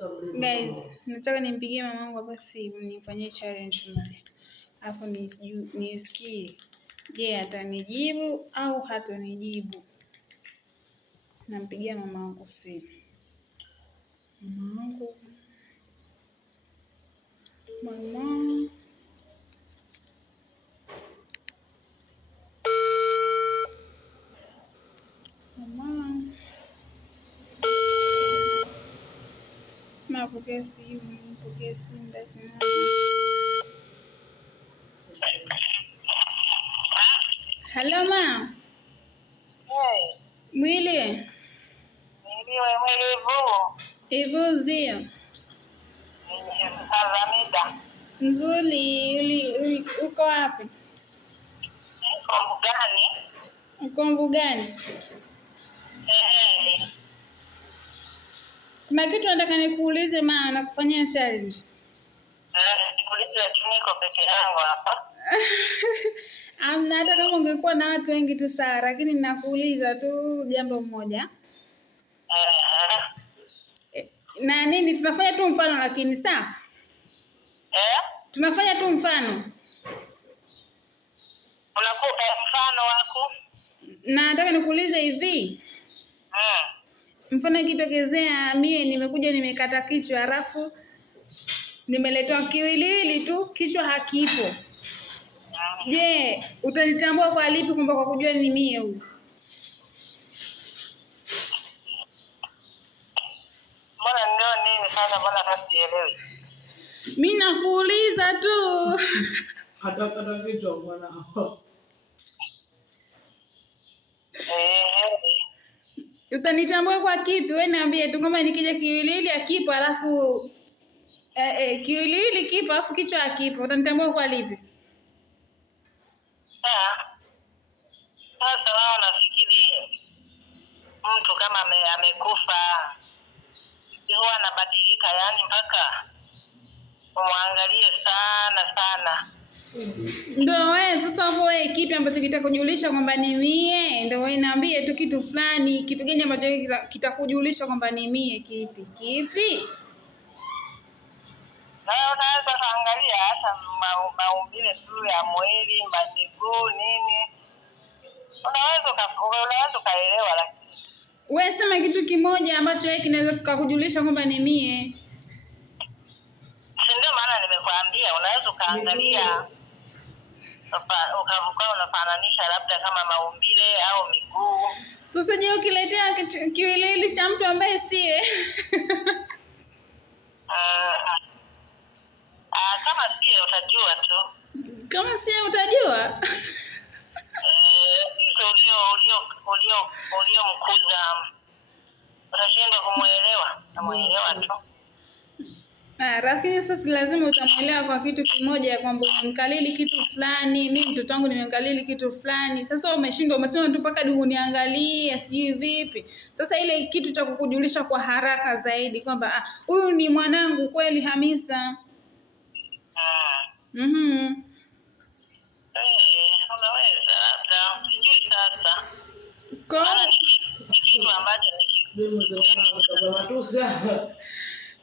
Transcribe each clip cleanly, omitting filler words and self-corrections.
Guys, nataka nimpigie mama wangu hapa simu nifanyie challenge moja. Alafu nisikie. Je, atanijibu au hatanijibu? Nampigia mama wangu simu. Mama wangu. Mama. Napokea simu basi. Hello ma. Hey. Mwili hivyo zio. Nzuri, uko wapi? Uko mbugani? Kuna kitu nataka nikuulize ma, nakufanyia challenge. Nikuulize tu, niko peke yangu hapa. Amna, hata kama ungekuwa na watu wengi tu sawa, lakini ninakuuliza tu jambo moja. Na nini, tunafanya tu mfano lakini sawa? Tunafanya tu mfano. Unakupa mfano wako? Na nataka nikuulize hivi. Mfano ikitokezea mie nimekuja nimekata kichwa halafu nimeletwa kiwiliwili tu, kichwa hakipo. Je, utanitambua kwa lipi kwamba kwa kujua ni mie huyu? Mbona ndio nini sasa, mbona hata sielewi? Mimi nakuuliza tu. Hata kichwa bwana. Utanitambua kwa kipi? Wewe niambie tu kama nikija kiwiliwili akipo alafu kiwiliwili kipo alafu kichwa hakipo, utanitambua kwa lipi? Sasa wao nafikiri mtu kama amekufa huwa anabadilika, yani mpaka umwangalie sana. Ndio wewe sasa, wewe kipi ambacho kitakujulisha kwamba ni mie? Ndio wewe niambie tu kitu fulani, kitu gani ambacho kitakujulisha kwamba ni mie? Kipi? Na unaweza kuangalia hata maumbile tu ya mwili, miguu nini. Unaweza kaelewa, lakini wewe sema kitu kimoja ambacho wewe kinaweza kukujulisha kwamba ni mie. Ndio maana nimekuambia unaweza kaangalia ukavuka unafananisha labda kama maumbile au miguu. Sasa je, ukiletea kiwiliwili cha mtu ambaye siye? Kama siye utajua tu. Kama siye utajua? Ulio mkuza utashindwa kumuelewa, namuelewa tu. Lakini sasa lazima utamuelewa kwa kitu kimoja, kwamba umemkalili kitu fulani. Mimi mtoto wangu nimemkalili kitu fulani. Sasa umeshindwa, umesema tu mpaka uniangalie sijui vipi. Sasa ile kitu cha kukujulisha kwa haraka zaidi kwamba huyu ni mwanangu kweli Hamisa. Unaweza labda sijui sasa. Kitu ambacho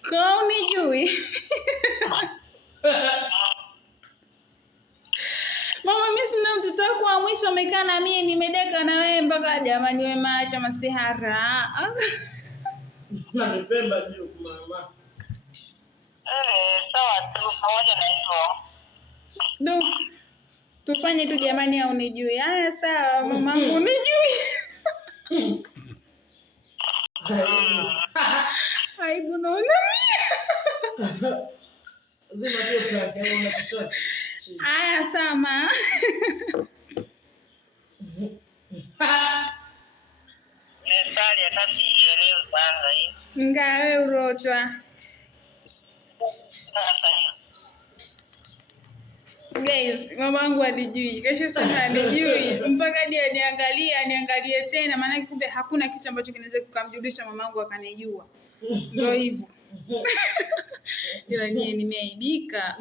kwa unijui. Mama, mimi sina mtoto wako wa mwisho umekaa na mimi nimedeka na wewe mpaka jamani wewe maacha masihara. Nanipenda juu mama. Sawa tu, pamoja na hivyo. Tufanye tu jamani au unijui. Haya sawa mamangu unijui. Aibu naona mimi. Zima hiyo plug yako unachotaka. Haya sama. Mesali hata sielewi kwanza hii. Ngawe urochwa. Guys, mamangu alijui. Kesho sana alijui. Mpaka hadi aniangalie tena, maana kumbe hakuna kitu ambacho kinaweza kukamjulisha mamangu akanijua. Ndio hivyo. Ila nyie nimeaibika.